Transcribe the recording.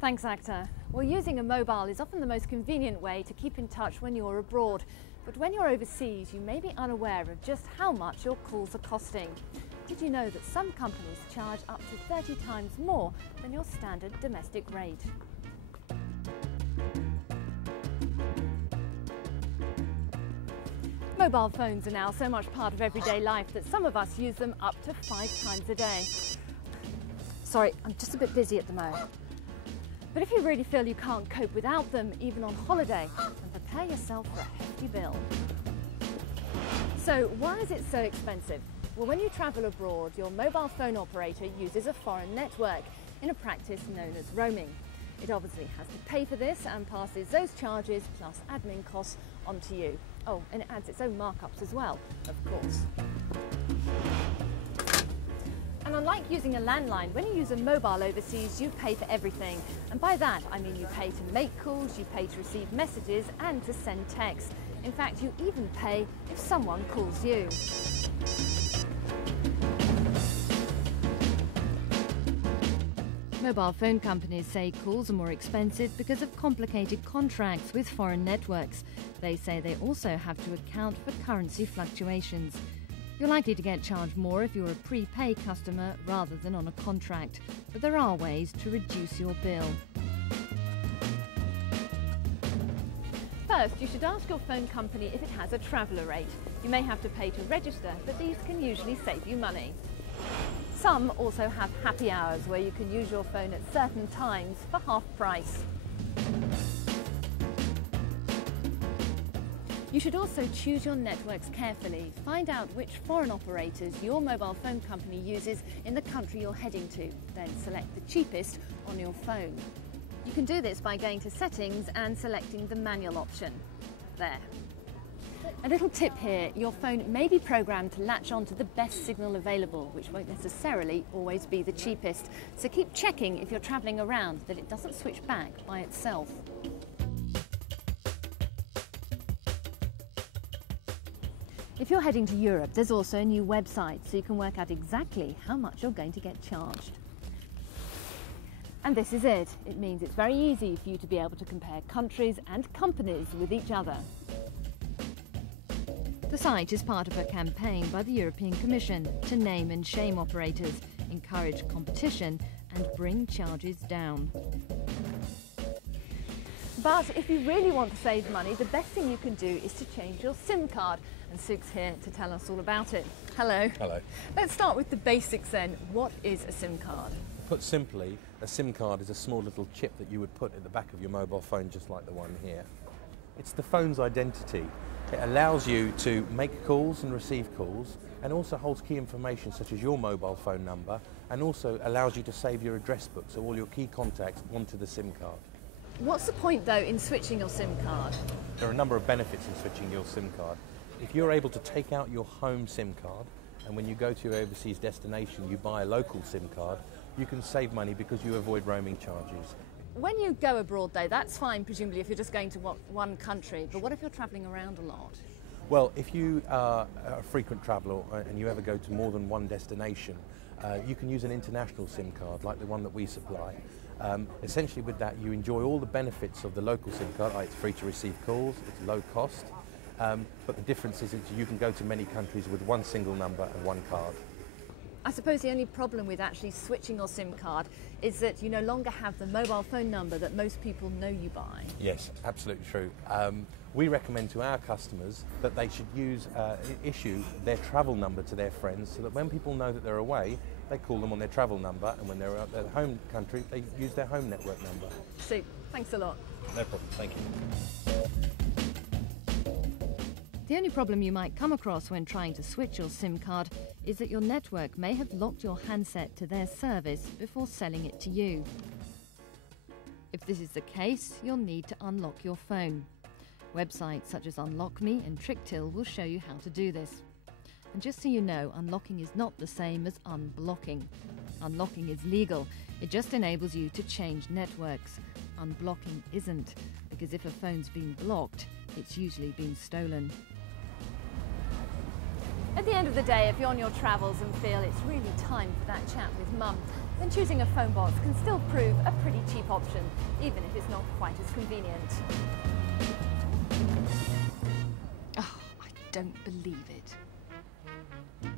Thanks, Actor. Well, using a mobile is often the most convenient way to keep in touch when you're abroad. But when you're overseas, you may be unaware of just how much your calls are costing. Did you know that some companies charge up to 30 times more than your standard domestic rate? Mobile phones are now so much part of everyday life that some of us use them up to 5 times a day. Sorry, I'm just a bit busy at the moment. But if you really feel you can't cope without them, even on holiday, then prepare yourself for a hefty bill. So why is it so expensive? Well, when you travel abroad, your mobile phone operator uses a foreign network in a practice known as roaming. It obviously has to pay for this and passes those charges plus admin costs onto you. Oh, and it adds its own markups as well, of course. And unlike using a landline, when you use a mobile overseas, you pay for everything. And by that, I mean you pay to make calls, you pay to receive messages and to send texts. In fact, you even pay if someone calls you. Mobile phone companies say calls are more expensive because of complicated contracts with foreign networks. They say they also have to account for currency fluctuations. You're likely to get charged more if you're a prepay customer rather than on a contract, but there are ways to reduce your bill. First, you should ask your phone company if it has a traveller rate. You may have to pay to register, but these can usually save you money. Some also have happy hours where you can use your phone at certain times for half price. You should also choose your networks carefully. Find out which foreign operators your mobile phone company uses in the country you're heading to. Then select the cheapest on your phone. You can do this by going to Settings and selecting the manual option. There. A little tip here, your phone may be programmed to latch on to the best signal available, which won't necessarily always be the cheapest. So keep checking if you're travelling around that it doesn't switch back by itself. If you're heading to Europe, there's also a new website, so you can work out exactly how much you're going to get charged. And this is it. It means it's very easy for you to be able to compare countries and companies with each other. The site is part of a campaign by the European Commission to name and shame operators, encourage competition and bring charges down. But if you really want to save money, the best thing you can do is to change your SIM card. And Suk's here to tell us all about it. Hello. Hello. Let's start with the basics then. What is a SIM card? Put simply, a SIM card is a small little chip that you would put at the back of your mobile phone, just like the one here. It's the phone's identity. It allows you to make calls and receive calls, and also holds key information such as your mobile phone number, and also allows you to save your address book, so all your key contacts onto the SIM card. What's the point though in switching your SIM card? There are a number of benefits in switching your SIM card. If you're able to take out your home SIM card, and when you go to your overseas destination you buy a local SIM card, you can save money because you avoid roaming charges. When you go abroad though, that's fine presumably if you're just going to one country, but what if you're travelling around a lot? Well, if you are a frequent traveller and you ever go to more than one destination, you can use an international SIM card like the one that we supply. Essentially with that you enjoy all the benefits of the local SIM card. It's free to receive calls, it's low cost, but the difference is that you can go to many countries with one single number and one card. I suppose the only problem with actually switching your SIM card is that you no longer have the mobile phone number that most people know you by. Yes, absolutely true. We recommend to our customers that they should issue their travel number to their friends, so that when people know that they're away, they call them on their travel number, and when they're at their home country, they use their home network number. Super, thanks a lot. No problem, thank you. The only problem you might come across when trying to switch your SIM card is that your network may have locked your handset to their service before selling it to you. If this is the case, you'll need to unlock your phone. Websites such as UnlockMe and TrickTill will show you how to do this. And just so you know, unlocking is not the same as unblocking. Unlocking is legal. It just enables you to change networks. Unblocking isn't, because if a phone's been blocked, it's usually been stolen. At the end of the day, if you're on your travels and feel it's really time for that chat with Mum, then choosing a phone box can still prove a pretty cheap option, even if it's not quite as convenient. Oh, I don't believe it.